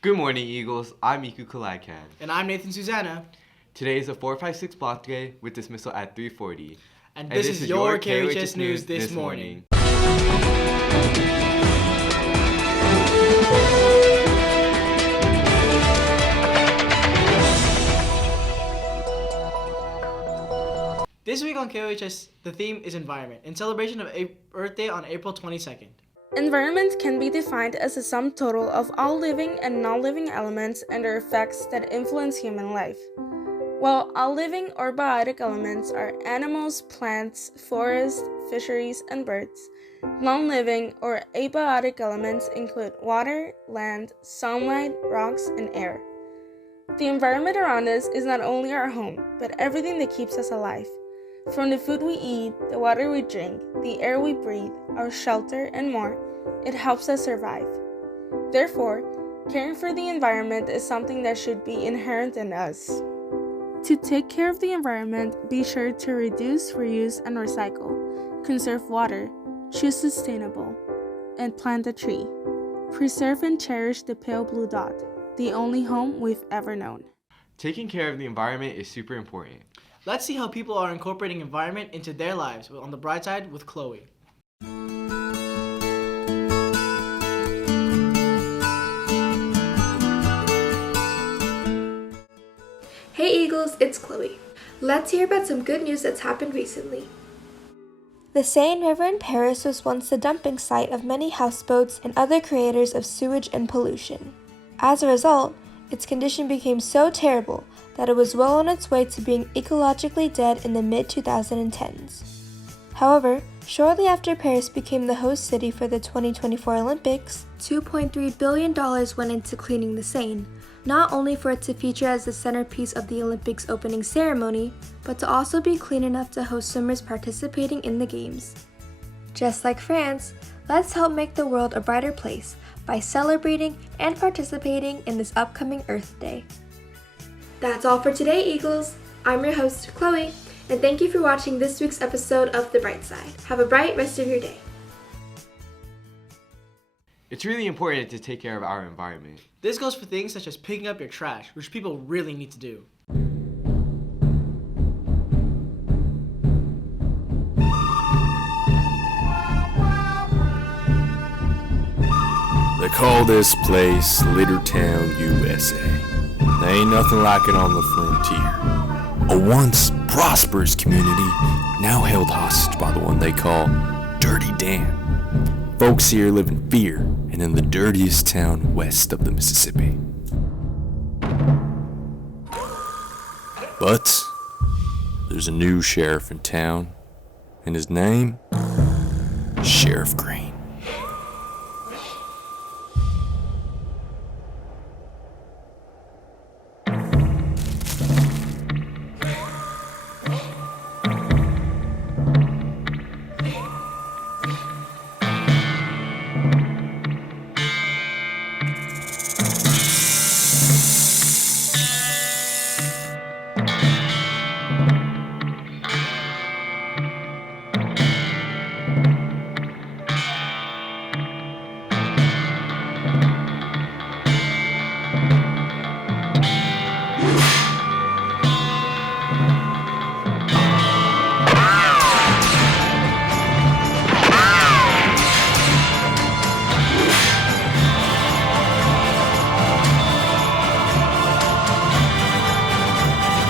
Good morning, Eagles. I'm Miku Kalaikan. And I'm Nathan Susanna. Today is a 456 block day with dismissal at 3:40. And this is your KHS News this morning. This week on KOHS, the theme is Environment, in celebration of Earth Day on April 22nd. Environment can be defined as a sum total of all living and non-living elements and their effects that influence human life. While all living or biotic elements are animals, plants, forests, fisheries, and birds, non-living or abiotic elements include water, land, sunlight, rocks, and air. The environment around us is not only our home, but everything that keeps us alive. From the food we eat, the water we drink, the air we breathe, our shelter, and more, it helps us survive. Therefore, caring for the environment is something that should be inherent in us. To take care of the environment, be sure to reduce, reuse, and recycle, conserve water, choose sustainable, and plant a tree. Preserve and cherish the pale blue dot, the only home we've ever known. Taking care of the environment is super important. Let's see how people are incorporating environment into their lives on the bright side with Chloe. Hey Eagles, it's Chloe. Let's hear about some good news that's happened recently. The Seine River in Paris was once the dumping site of many houseboats and other creators of sewage and pollution. As a result, its condition became so terrible that it was well on its way to being ecologically dead in the mid-2010s. However, shortly after Paris became the host city for the 2024 Olympics, $2.3 billion went into cleaning the Seine, not only for it to feature as the centerpiece of the Olympics opening ceremony, but to also be clean enough to host swimmers participating in the Games. Just like France, let's help make the world a brighter place by celebrating and participating in this upcoming Earth Day. That's all for today, Eagles. I'm your host, Chloe, and thank you for watching this week's episode of The Bright Side. Have a bright rest of your day. It's really important to take care of our environment. This goes for things such as picking up your trash, which people really need to do. They call this place Littertown, USA. There ain't nothing like it on the frontier. A once prosperous community, now held hostage by the one they call Dirty Dan. Folks here live in fear and in the dirtiest town west of the Mississippi. But there's a new sheriff in town, and his name, Sheriff Green.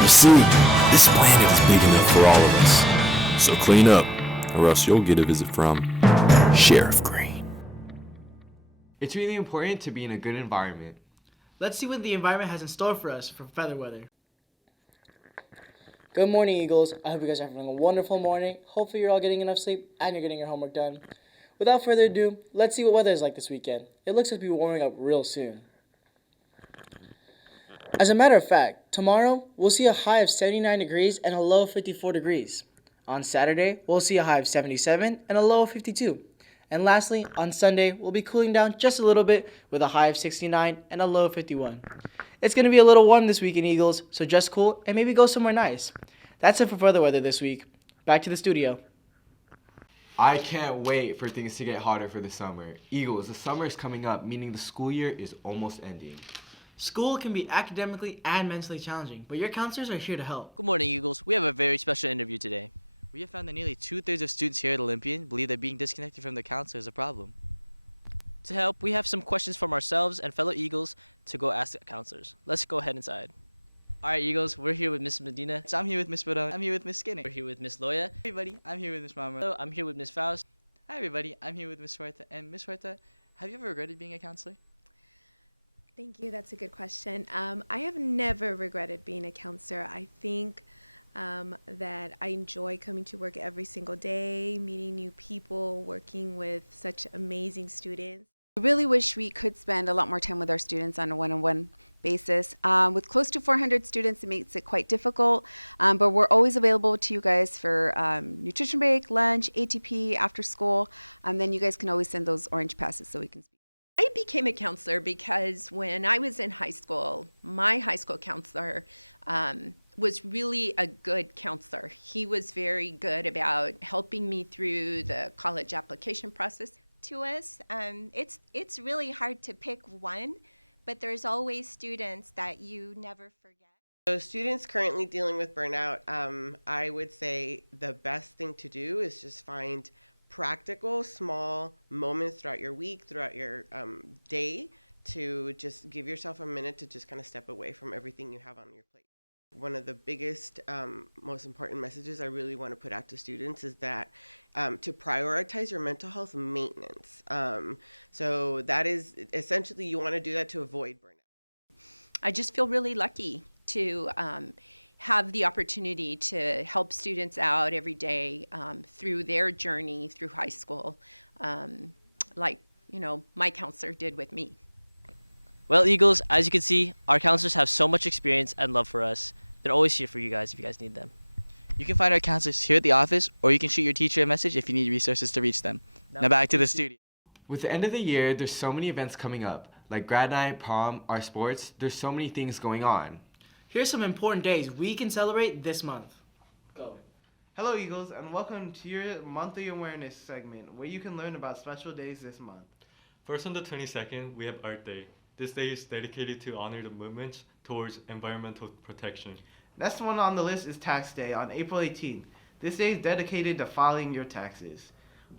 You see, this planet is big enough for all of us. So clean up, or else you'll get a visit from Sheriff Green. It's really important to be in a good environment. Let's see what the environment has in store for us for feather weather. Good morning, Eagles. I hope you guys are having a wonderful morning. Hopefully you're all getting enough sleep and you're getting your homework done. Without further ado, let's see what weather is like this weekend. It looks like it'll be warming up real soon. As a matter of fact, tomorrow we'll see a high of 79 degrees and a low of 54 degrees. On Saturday, we'll see a high of 77 and a low of 52. And lastly, on Sunday, we'll be cooling down just a little bit with a high of 69 and a low of 51. It's going to be a little warm this weekend, Eagles, so just cool and maybe go somewhere nice. That's it for further weather this week. Back to the studio. I can't wait for things to get hotter for the summer. Eagles, the summer is coming up, meaning the school year is almost ending. School can be academically and mentally challenging, but your counselors are here to help. Good morning, Eagles. We have a very special interview today. We have found that nearly 2/3 of students here at Olympian believe that being disconnected from their counselor is a problem. To help, we have some questions from ourselves and fellow Eagles to go ask the counselors. Let's go ahead inside. All right, Eagles, we're here with Miss Medina. So I'm here with Miss Bodone. I'm here with Miss Skinner. We're here with Miss Loya. Hey, everybody. I'm here with Miss Mama. Hello, I'm here with Miss Faust. Hi, everybody. I'm here with Miss Huerta. And Miss Huerta, have you ever regretted being a counselor? Thank you. That's a good question. I have never regretted being a counselor. I think that I enjoy coming to work every single day, meeting new people, working with such amazing students. I really wish we could spend a lot more time with our students on a one-on-one basis. With close to 400 students, it makes it quite difficult, but we're always available to you guys for nutrition break, lunch, ATP, after school. Then you guys can always send those orange passes so we can speak. I became a counselor because when I was in high school, my high school counselor was really a good counselor. He was very good about helping me through the college application process. To us, it's really hard to pick one, but there's always students that you never forget. So students currently dealing with burnout, I would say the best thing to do is just find practical, small moments throughout your week, throughout your day, to just give yourself a minute to just kind of step away from everything you have on your plate. One of the biggest, most important messages I really want to put out to students is that to prioritize your mental health maintenance. So that is essentially, you want to do that to avoid burnout. I just feel really lucky to have the opportunity to help students out every day through their journey through high school, like, my counselor did with me. Well, Eagles, as you can see, our counselors have so much experience and love for us. They're always here for you guys if you guys need them. You can find our counselors here at the office, or you can shoot your teacher a message if you need resources to reach them. Now back to the studio. With the end of the year, there's so many events coming up, like grad night, prom, our sports. There's so many things going on. Here's some important days we can celebrate this month. Go. Hello, Eagles, and welcome to your monthly awareness segment, where you can learn about special days this month. First, on the 22nd, we have Earth Day. This day is dedicated to honor the movements towards environmental protection. Next one on the list is Tax Day on April 18th. This day is dedicated to filing your taxes.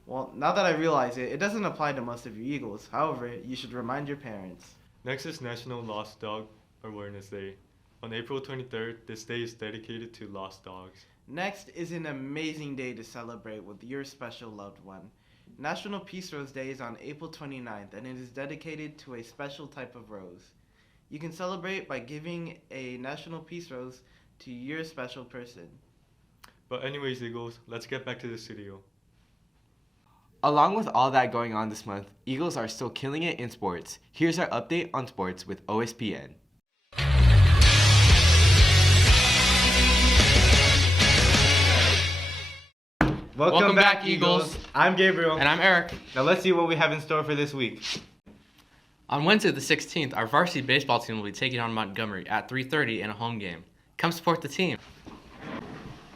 Well, now that I realize it, it doesn't apply to most of you Eagles. However, you should remind your parents. Next is National Lost Dog Awareness Day. On April 23rd, this day is dedicated to lost dogs. Next is an amazing day to celebrate with your special loved one. National Peace Rose Day is on April 29th, and it is dedicated to a special type of rose. You can celebrate by giving a National Peace Rose to your special person. But anyways, Eagles, let's get back to the studio. Along with all that going on this month, Eagles are still killing it in sports. Here's our update on sports with OSPN. Welcome back, Eagles. I'm Gabriel. And I'm Eric. Now let's see what we have in store for this week. On Wednesday the 16th, our varsity baseball team will be taking on Montgomery at 3:30 in a home game. Come support the team.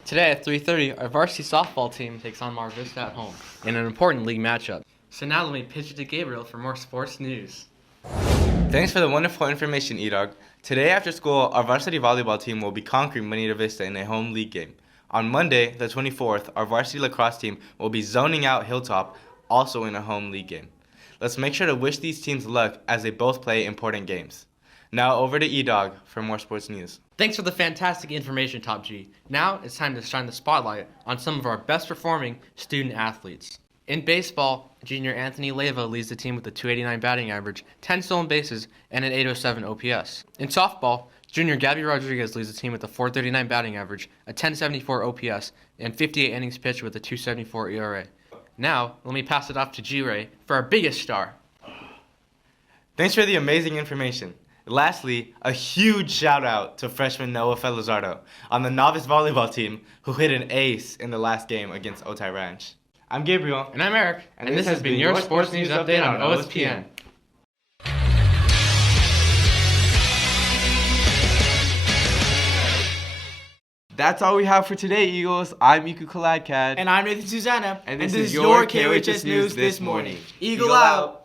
Today at 3:30, our varsity softball team takes on Mar Vista at home in an important league matchup. So now let me pitch it to Gabriel for more sports news. Thanks for the wonderful information, E-Dog. Today after school, our varsity volleyball team will be conquering Bonita Vista in a home league game. On Monday, the 24th, our varsity lacrosse team will be zoning out Hilltop, also in a home league game. Let's make sure to wish these teams luck as they both play important games. Now over to E-Dog for more sports news. Thanks for the fantastic information, Top G. Now it's time to shine the spotlight on some of our best performing student athletes. In baseball, junior Anthony Leyva leads the team with a .289 batting average, 10 stolen bases, and an .807 OPS. In softball, junior Gabby Rodriguez leads the team with a .439 batting average, a .1074 OPS, and 58 innings pitched with a .274 ERA. Now, let me pass it off to G-Ray for our biggest star. Thanks for the amazing information. Lastly, a huge shout out to freshman Noah Felizardo on the novice volleyball team who hit an ace in the last game against Otay Ranch. I'm Gabriel. And I'm Eric. And this has been your sports news update on OSPN. That's all we have for today, Eagles. I'm Miku Kaladkad. And I'm Nathan Susanna. And this is your KOHS News this morning. Eagle out.